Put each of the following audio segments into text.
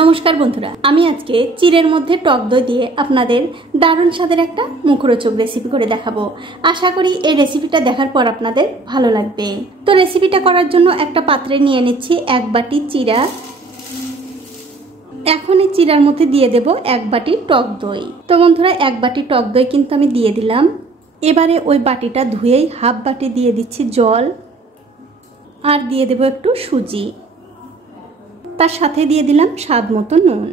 নমস্কার বন্ধুরা, আমি আজকে চিড়ের মধ্যে টক দই দিয়ে আপনাদের দারুণ স্বাদের একটা মুখরোচক রেসিপি করে দেখাবো। আশা করি এই রেসিপিটা দেখার পর আপনাদের ভালো লাগবে। তো রেসিপিটা করার জন্য একটা পাত্রে নিয়ে নিচ্ছি 1 বাটি চিড়া। এখন এই চিড়ার মধ্যে দিয়ে দেব 1 বাটি টক দই। তো বন্ধুরা 1 বাটি টক দই কিন্তু আমি দিয়ে দিলাম। এবারে ওই বাটিটা ধুয়েই হাফ বাটি দিয়ে দিচ্ছি জল, আর দিয়ে দেব একটু সুজি, তার সাথে দিয়ে দিলাম স্বাদ মতো নুন।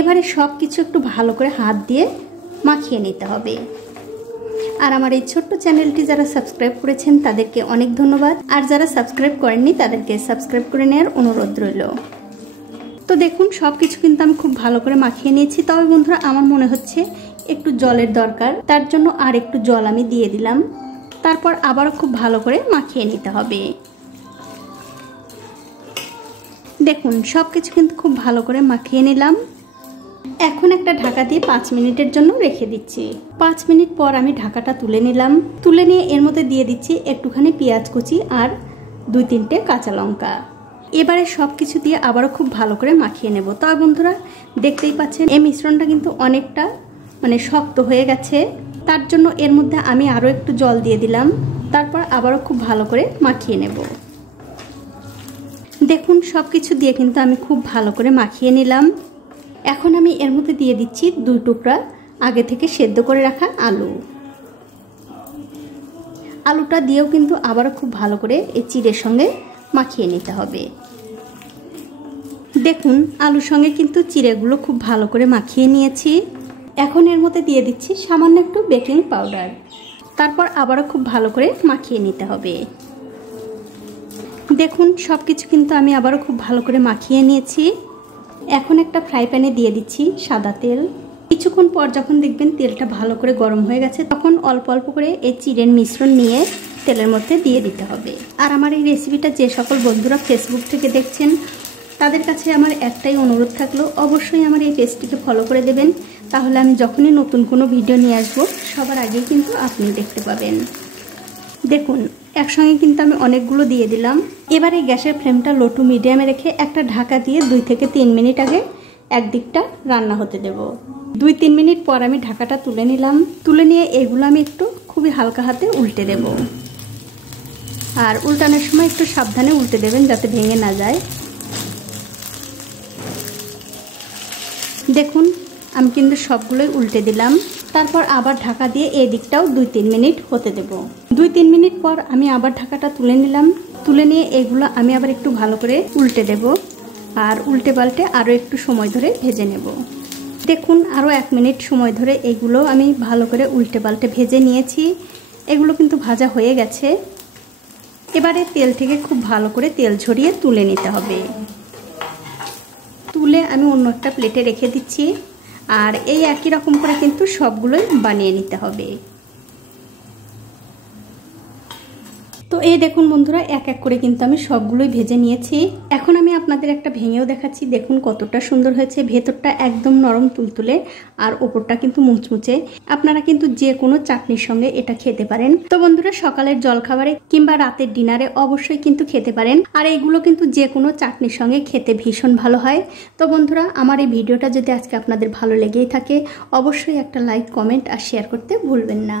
এবারে সব কিছু একটু ভালো করে হাত দিয়ে মাখিয়ে নিতে হবে। আর আমার এই ছোট্ট চ্যানেলটি যারা সাবস্ক্রাইব করেছেন তাদেরকে অনেক ধন্যবাদ, আর যারা সাবস্ক্রাইব করেননি তাদেরকে সাবস্ক্রাইব করে নেওয়ার অনুরোধ রইল। তো দেখুন সব কিছু কিন্তু আমি খুব ভালো করে মাখিয়ে নিয়েছি। তবে বন্ধুরা আমার মনে হচ্ছে একটু জলের দরকার, তার জন্য আর একটু জল আমি দিয়ে দিলাম। তারপর আবারও খুব ভালো করে মাখিয়ে নিতে হবে। দেখুন সব কিছু কিন্তু খুব ভালো করে মাখিয়ে নিলাম। এখন একটা ঢাকা দিয়ে 5 মিনিটের জন্য রেখে দিচ্ছি। 5 মিনিট পর আমি ঢাকাটা তুলে নিলাম। তুলে নিয়ে এর মধ্যে দিয়ে দিচ্ছি একটুখানি পেঁয়াজ কুচি আর 2-3টে কাঁচা লঙ্কা। এবারে সব কিছু দিয়ে আবারও খুব ভালো করে মাখিয়ে নেব। তবে বন্ধুরা দেখতেই পাচ্ছেন এই মিশ্রণটা কিন্তু অনেকটা শক্ত হয়ে গেছে, তার জন্য এর মধ্যে আমি আরও একটু জল দিয়ে দিলাম। তারপর আবারও খুব ভালো করে মাখিয়ে নেব। দেখুন সব কিছু দিয়ে কিন্তু আমি খুব ভালো করে মাখিয়ে নিলাম। এখন আমি এর মধ্যে দিয়ে দিচ্ছি 2 টুকরা আগে থেকে সেদ্ধ করে রাখা আলু। আলুটা দিয়েও কিন্তু আবারও খুব ভালো করে এই চিড়ের সঙ্গে মাখিয়ে নিতে হবে। দেখুন আলুর সঙ্গে কিন্তু চিড়েগুলো খুব ভালো করে মাখিয়ে নিয়েছি। এখন এর মধ্যে দিয়ে দিচ্ছি সামান্য একটু বেকিং পাউডার। তারপর আবারও খুব ভালো করে মাখিয়ে নিতে হবে। দেখুন সব কিছু কিন্তু আমি আবারও খুব ভালো করে মাখিয়ে নিয়েছি। এখন একটা ফ্রাই প্যানে দিয়ে দিচ্ছি সাদা তেল। কিছুক্ষণ পর যখন দেখবেন তেলটা ভালো করে গরম হয়ে গেছে, তখন অল্প অল্প করে এই চিড়ের মিশ্রণ নিয়ে তেলের মধ্যে দিয়ে দিতে হবে। আর আমার এই রেসিপিটা যে সকল বন্ধুরা ফেসবুক থেকে দেখছেন তাদের কাছে আমার একটাই অনুরোধ থাকলো, অবশ্যই আমার এই পেজটিকে ফলো করে দেবেন। তাহলে আমি যখনই নতুন কোনো ভিডিও নিয়ে আসবো সবার আগেই কিন্তু আপনি দেখতে পাবেন। দেখুন একসঙ্গে কিন্তু আমি অনেকগুলো দিয়ে দিলাম। এবারে গ্যাসের ফ্লেমটা লো টু মিডিয়ামে রেখে একটা ঢাকা দিয়ে 2 থেকে 3 মিনিট আগে একদিকটা রান্না হতে দেব। 2-3 মিনিট পর আমি ঢাকাটা তুলে নিলাম। তুলে নিয়ে এগুলো আমি একটু খুবই হালকা হাতে উল্টে দেব। আর উল্টানোর সময় একটু সাবধানে উল্টে দেবেন যাতে ভেঙে না যায়। দেখুন আমি কিন্তু সবগুলোই উল্টে দিলাম। তারপর আবার ঢাকা দিয়ে এই দিকটাও 2-3 মিনিট হতে দেব। 2-3 মিনিট পর আমি আবার ঢাকাটা তুলে নিলাম। তুলে নিয়ে এগুলো আমি আবার একটু ভালো করে উল্টে দেব, আর উল্টে পাল্টে আরও একটু সময় ধরে ভেজে নেব। দেখুন আরও 1 মিনিট সময় ধরে এগুলো আমি ভালো করে উল্টে পাল্টে ভেজে নিয়েছি। এগুলো কিন্তু ভাজা হয়ে গেছে। এবারে তেল থেকে খুব ভালো করে তেল ঝরিয়ে তুলে নিতে হবে। তুলে আমি অন্য একটা প্লেটে রেখে দিচ্ছি। আর এই একই রকম করে কিন্তু সবগুলোই বানিয়ে নিতে হবে। তো এই দেখুন বন্ধুরা এক এক করে কিন্তু আমি সবগুলোই ভেজে নিয়েছি। এখন আমি আপনাদের একটা ভেঙেও দেখাচ্ছি। দেখুন কতটা সুন্দর হয়েছে। ভেতরটা একদম নরম তুলতুলে আর ওপরটা কিন্তু মুচমুচে। আপনারা কিন্তু যে কোনো চাটনির সঙ্গে এটা খেতে পারেন। তো বন্ধুরা সকালের জলখাবারে কিংবা রাতের ডিনারে অবশ্যই কিন্তু খেতে পারেন। আর এইগুলো কিন্তু যে কোনো চাটনির সঙ্গে খেতে ভীষণ ভালো হয়। তো বন্ধুরা আমার এই ভিডিওটা যদি আজকে আপনাদের ভালো লেগেই থাকে অবশ্যই একটা লাইক, কমেন্ট আর শেয়ার করতে ভুলবেন না।